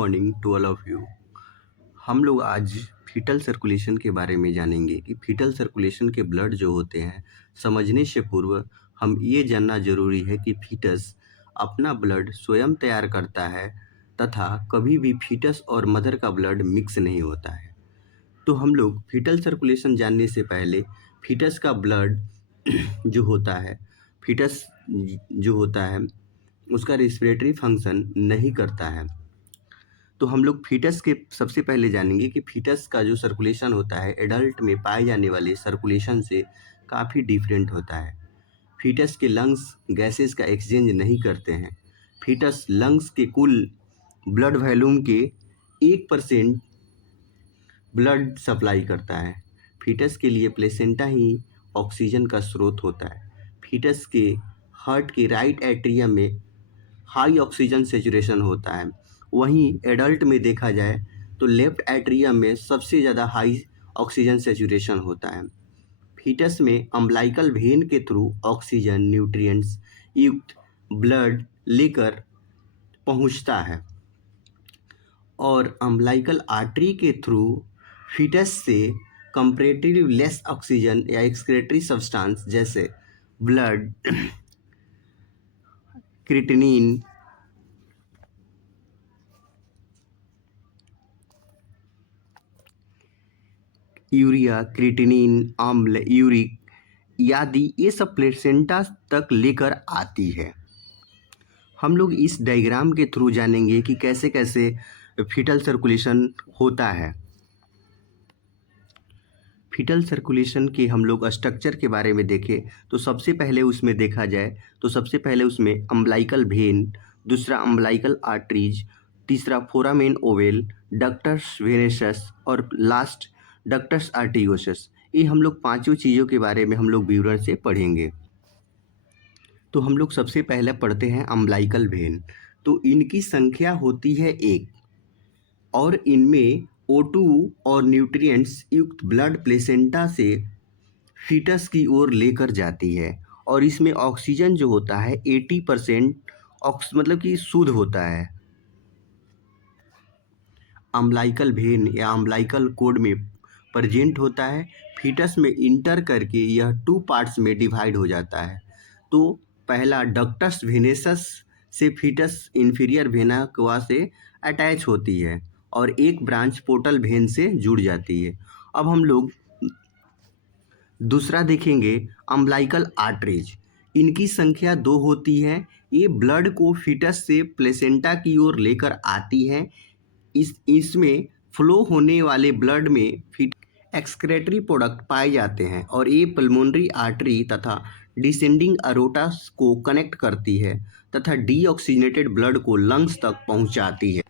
Morning to all of you. हम लोग आज फीटल सर्कुलेशन के बारे में जानेंगे कि फीटल सर्कुलेशन के ब्लड जो होते हैं, समझने से पूर्व हम ये जानना जरूरी है कि फीटस अपना ब्लड स्वयं तैयार करता है तथा कभी भी फीटस और मदर का ब्लड मिक्स नहीं होता है। तो हम लोग फीटल सर्कुलेशन जानने से पहले फीटस का ब्लड जो होता है, फीटस जो होता है उसका रेस्पिरेटरी फंक्शन नहीं करता है। तो हम लोग फीटस के सबसे पहले जानेंगे कि फीटस का जो सर्कुलेशन होता है एडल्ट में पाए जाने वाले सर्कुलेशन से काफ़ी डिफरेंट होता है। फीटस के लंग्स गैसेस का एक्सचेंज नहीं करते हैं। फीटस लंग्स के कुल ब्लड वॉल्यूम के 1% ब्लड सप्लाई करता है। फीटस के लिए प्लेसेंटा ही ऑक्सीजन का स्रोत होता है। फीटस के हार्ट के राइट एट्रियम में हाई ऑक्सीजन सेचुरेशन होता है। वहीं एडल्ट में देखा जाए तो लेफ्ट एट्रियम में सबसे ज़्यादा हाई ऑक्सीजन सेचुरेशन होता है। फीटस में अम्बलाइकल वेन के थ्रू ऑक्सीजन न्यूट्रिएंट्स युक्त ब्लड लेकर पहुंचता है और अम्बलाइकल आर्टरी के थ्रू फीटस से कंपैरेटिवली लेस ऑक्सीजन या एक्सक्रीटरी सब्सटेंस जैसे ब्लड, क्रिएटिनिन, यूरिया, क्रिएटिनिन, अम्ल, यूरिक आदि ये सब प्लेसेंटा तक लेकर आती है। हम लोग इस डायग्राम के थ्रू जानेंगे कि कैसे कैसे फीटल सर्कुलेशन होता है। फीटल सर्कुलेशन के हम लोग स्ट्रक्चर के बारे में देखें तो सबसे पहले उसमें देखा जाए तो सबसे पहले उसमें अम्बलाइकल वेन, दूसरा अम्बलाइकल आर्टरीज, तीसरा फोरामेन ओवेल, डक्टस वेनेसस और लास्ट डक्टस आर्टियोसस। ये हम लोग पांचों चीज़ों के बारे में हम लोग विवरण से पढ़ेंगे। तो हम लोग सबसे पहले पढ़ते हैं अम्बलाइकल वेन। तो इनकी संख्या होती है 1 और इनमें O2 और न्यूट्रिएंट्स युक्त ब्लड प्लेसेंटा से फीटस की ओर लेकर जाती है और इसमें ऑक्सीजन जो होता है 80% मतलब कि शुद्ध होता है। अम्बलाइकल वेन या अम्बलाइकल कोड में प्रेजेंट होता है। फीटस में इंटर करके यह 2 पार्ट्स में डिवाइड हो जाता है। तो पहला डक्टस वेनेसस से फीटस इंफीरियर वेना कवा से अटैच होती है और एक ब्रांच पोर्टल वेन से जुड़ जाती है। अब हम लोग दूसरा देखेंगे अम्बलाइकल आर्टरीज। इनकी संख्या 2 होती है। ये ब्लड को फीटस से प्लेसेंटा की ओर लेकर आती है। इसमें फ्लो होने वाले ब्लड में एक्सक्रेटरी प्रोडक्ट पाए जाते हैं और ये पल्मोनरी आर्टरी तथा डिसेंडिंग अरोटा को कनेक्ट करती है तथा डीऑक्सीजनेटेड ब्लड को लंग्स तक पहुंचाती है।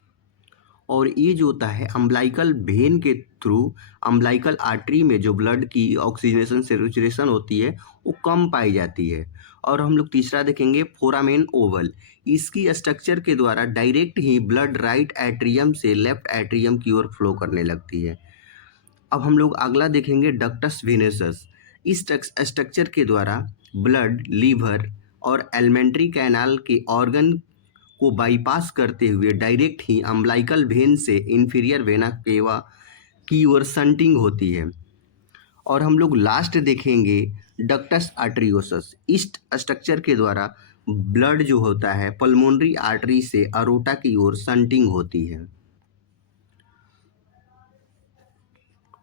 और ये जो होता है अम्बलाइकल वेन के थ्रू अम्बलाइकल आर्टरी में जो ब्लड की ऑक्सीजनेशन सेचुरेशन होती है वो कम पाई जाती है। और हम लोग तीसरा देखेंगे फोरामेन ओवल। इसकी स्ट्रक्चर के द्वारा डायरेक्ट ही ब्लड राइट एट्रियम से लेफ्ट एट्रियम की ओर फ्लो करने लगती है। अब हम लोग अगला देखेंगे डक्टस वेनेसस। इस स्ट्रक्चर के द्वारा ब्लड लीवर और एलिमेंट्री कैनाल के ऑर्गन को बाईपास करते हुए डायरेक्ट ही अम्बलाइकल वेन से इंफीरियर वेना केवा की ओर संटिंग होती है। और हम लोग लास्ट देखेंगे डक्टस आर्टरियोसस। इस स्ट्रक्चर के द्वारा ब्लड जो होता है पल्मोनरी आर्टरी से अरोटा की ओर संटिंग होती है।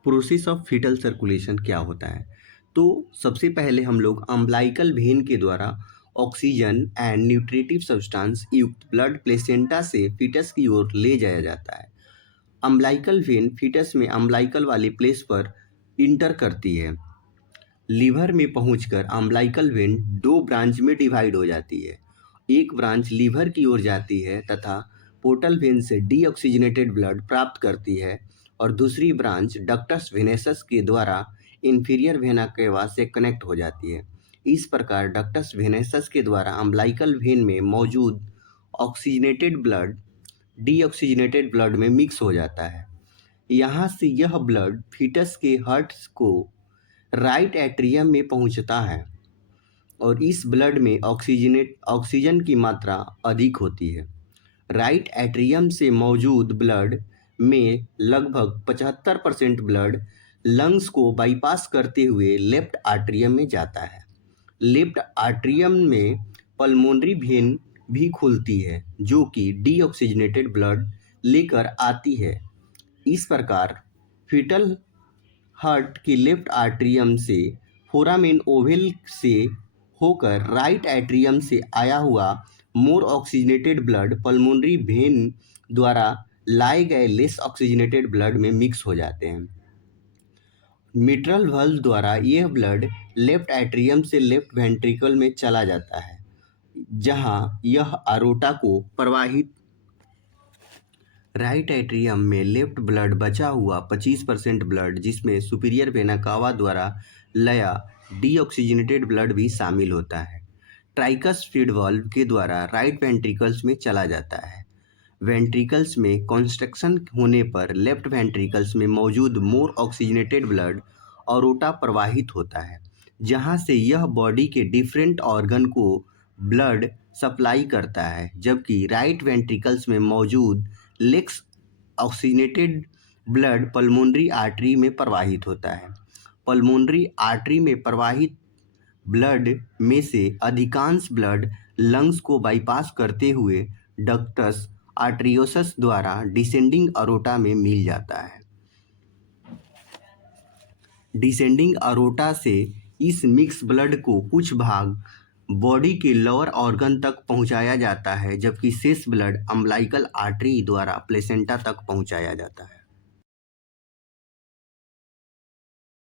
प्रोसेस ऑफ फीटल सर्कुलेशन क्या होता है? तो सबसे पहले हम लोग अम्बलाइकल वेन के द्वारा ऑक्सीजन एंड न्यूट्रिटिव सब्सटेंस युक्त ब्लड प्लेसेंटा से फीटस की ओर ले जाया जाता है। अम्बलाइकल वेन फीटस में अम्बलाइकल वाली प्लेस पर इंटर करती है। लीवर में पहुंचकर अम्बलाइकल वेन 2 ब्रांच में डिवाइड हो जाती है। एक ब्रांच लीवर की ओर जाती है तथा पोर्टल वेन से डीऑक्सीजनेटेड ब्लड प्राप्त करती है और दूसरी ब्रांच डक्टस वेनेसस के द्वारा इंफीरियर वेना केवा से कनेक्ट हो जाती है। इस प्रकार डक्टस वेनेसस के द्वारा अम्बलाइकल वेन में मौजूद ऑक्सीजनेटेड ब्लड डीऑक्सीजनेटेड ब्लड में मिक्स हो जाता है। यहाँ से यह ब्लड फीटस के हार्ट को राइट एट्रियम में पहुँचता है और इस ब्लड में ऑक्सीजन की मात्रा अधिक होती है। राइट एट्रियम से मौजूद ब्लड में लगभग 75% ब्लड लंग्स को बाईपास करते हुए लेफ्ट आर्टरियम में जाता है। लेफ्ट आर्टरियम में पल्मोनरी वेन भी खुलती है जो कि डीऑक्सीजनेटेड ब्लड लेकर आती है। इस प्रकार फीटल हार्ट की लेफ्ट आर्टरियम से फोरामेन ओवल से होकर राइट एट्रियम से आया हुआ मोर ऑक्सीजनेटेड ब्लड पल्मोनरी वेन द्वारा लाए गए लेस ऑक्सीजनेटेड ब्लड में मिक्स हो जाते हैं। मिट्रल वाल्व द्वारा यह ब्लड लेफ्ट एट्रियम से लेफ्ट वेंट्रिकल में चला जाता है जहां यह अरोटा को प्रवाहित। राइट एट्रियम में लेफ्ट ब्लड बचा हुआ 25% ब्लड जिसमें सुपीरियर वेना कावा द्वारा लया डीऑक्सीजनेटेड ब्लड भी शामिल होता है ट्राइकस फीड वाल्व के द्वारा राइट वेंट्रिकल्स में चला जाता है। वेंट्रिकल्स में कॉन्स्ट्रक्शन होने पर लेफ्ट वेंट्रिकल्स में मौजूद मोर ऑक्सीजनेटेड ब्लड अरोटा प्रवाहित होता है जहां से यह बॉडी के डिफरेंट ऑर्गन को ब्लड सप्लाई करता है, जबकि राइट वेंट्रिकल्स में मौजूद less oxygenated blood pulmonary artery में प्रवाहित होता है। पल्मोनरी आर्टरी में प्रवाहित ब्लड में से अधिकांश ब्लड लंग्स को बाईपास करते हुए डक्टस आर्टरियोसस द्वारा डिसेंडिंग अरोटा में मिल जाता है। डिसेंडिंग अरोटा से इस मिक्स ब्लड को कुछ भाग बॉडी के लोअर ऑर्गन तक पहुंचाया जाता है जबकि शेष ब्लड अम्बिलिकल आर्टरी द्वारा प्लेसेंटा तक पहुंचाया जाता है।